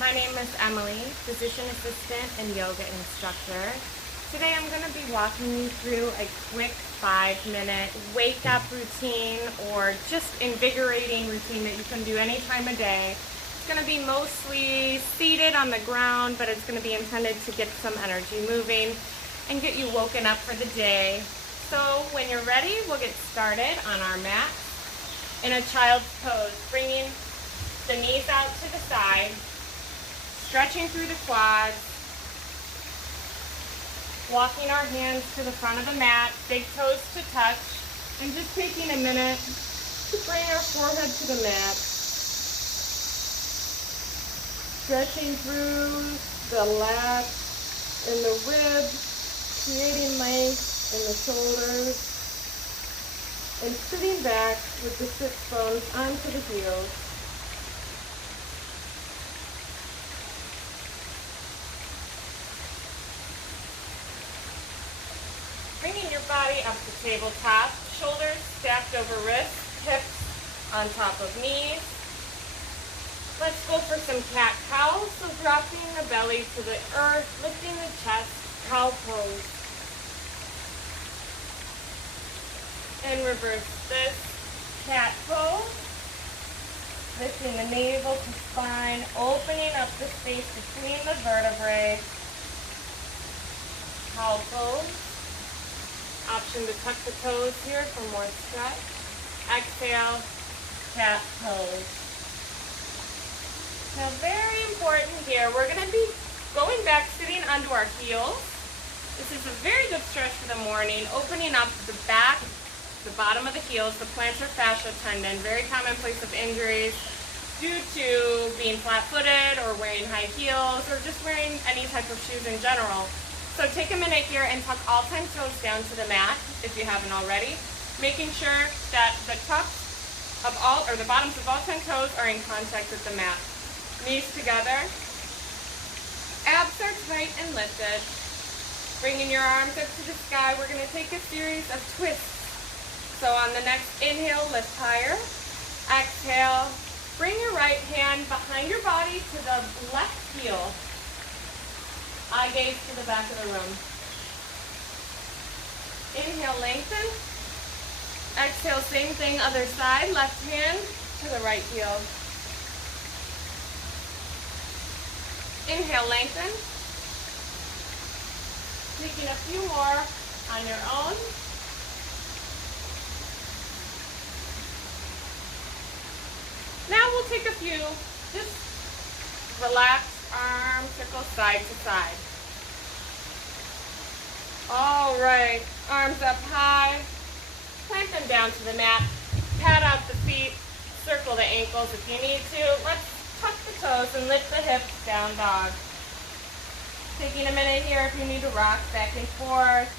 My name is Emily, physician assistant and yoga instructor. Today I'm going to be walking you through a quick 5-minute wake up routine or just invigorating routine that you can do any time of day. It's going to be mostly seated on the ground, but it's going to be intended to get some energy moving and get you woken up for the day. So when you're ready, we'll get started on our mat in a child's pose, bringing the knees out to the side, stretching through the quads, walking our hands to the front of the mat, big toes to touch, and just taking a minute to bring our forehead to the mat. Stretching through the lats and the ribs, creating length in the shoulders, and sitting back with the sit bones onto the heels. Bringing your body up to tabletop, shoulders stacked over wrists, hips on top of knees. Let's go for some cat-cow, so dropping the belly to the earth, lifting the chest, cow pose. And reverse this, cat pose. Lifting the navel to spine, opening up the space between the vertebrae. Cow pose. Option to tuck the toes here for more stretch. Exhale, cat pose. Now very important here, we're going to be going back, sitting onto our heels. This is a very good stretch for the morning, opening up the back, the bottom of the heels, the plantar fascia tendon, very common place of injuries due to being flat-footed or wearing high heels or just wearing any type of shoes in general. So take a minute here and tuck all 10 toes down to the mat if you haven't already, making sure that the tops of all, or the bottoms of all 10 toes are in contact with the mat. Knees together, abs are tight and lifted. Bringing your arms up to the sky, we're going to take a series of twists. So on the next inhale, lift higher. Exhale, bring your right hand behind your body to the left heel. Eye gaze to the back of the room. Inhale, lengthen. Exhale, same thing, other side. Left hand to the right heel. Inhale, lengthen. Taking a few more on your own. Now we'll take a few, just relax. Arm circle side to side. All right, arms up high. Plant them down to the mat. Pat out the feet. Circle the ankles if you need to. Let's tuck the toes and lift the hips, down dog. Taking a minute here if you need to rock back and forth.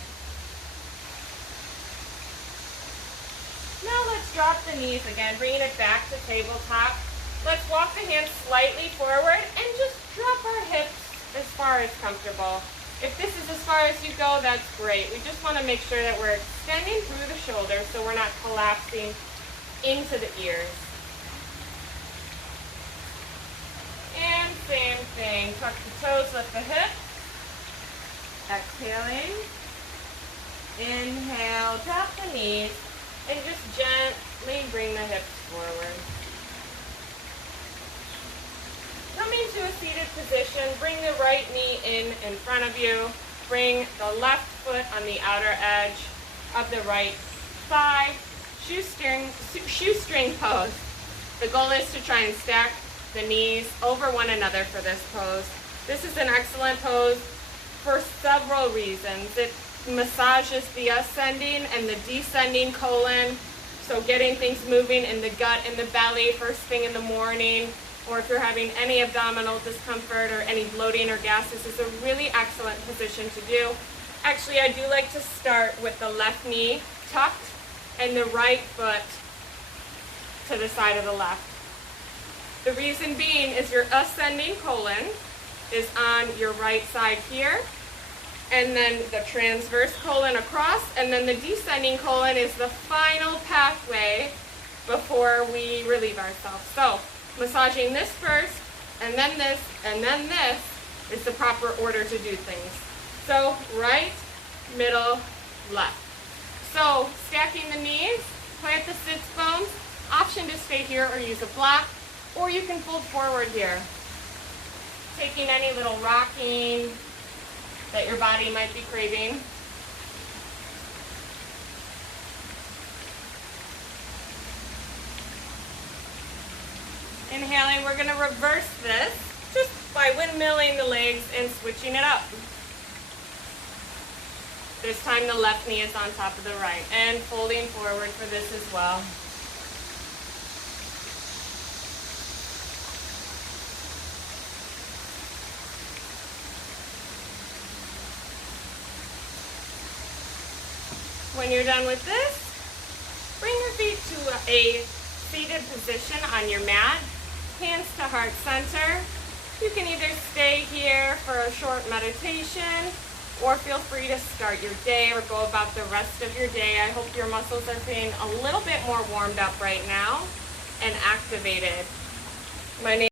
Now let's drop the knees again, bringing it back to tabletop. Let's walk the hands slightly forward and just drop our hips as far as comfortable. If this is as far as you go, that's great. We just want to make sure that we're extending through the shoulders so we're not collapsing into the ears. And same thing, tuck the toes, lift the hips. Exhaling. Inhale, drop the knees, and just gently bring the hips forward. Coming to a seated position, bring the right knee in front of you. Bring the left foot on the outer edge of the right thigh. Shoestring pose. The goal is to try and stack the knees over one another for this pose. This is an excellent pose for several reasons. It massages the ascending and the descending colon, so getting things moving in the gut and the belly first thing in the morning, or if you're having any abdominal discomfort or any bloating or gas, this is a really excellent position to do. Actually, I do like to start with the left knee tucked and the right foot to the side of the left. The reason being is your ascending colon is on your right side here, and then the transverse colon across, and then the descending colon is the final pathway before we relieve ourselves. So massaging this first, and then this, and then this is the proper order to do things. So right, middle, left. So stacking the knees, plant the sits bones, option to stay here or use a block, or you can fold forward here. Taking any little rocking that your body might be craving. Inhaling, we're going to reverse this just by windmilling the legs and switching it up. This time the left knee is on top of the right, and folding forward for this as well. When you're done with this, bring your feet to a seated position on your mat, hands to heart center. You can either stay here for a short meditation, or feel free to start your day or go about the rest of your day. I hope your muscles are feeling a little bit more warmed up right now and activated. My name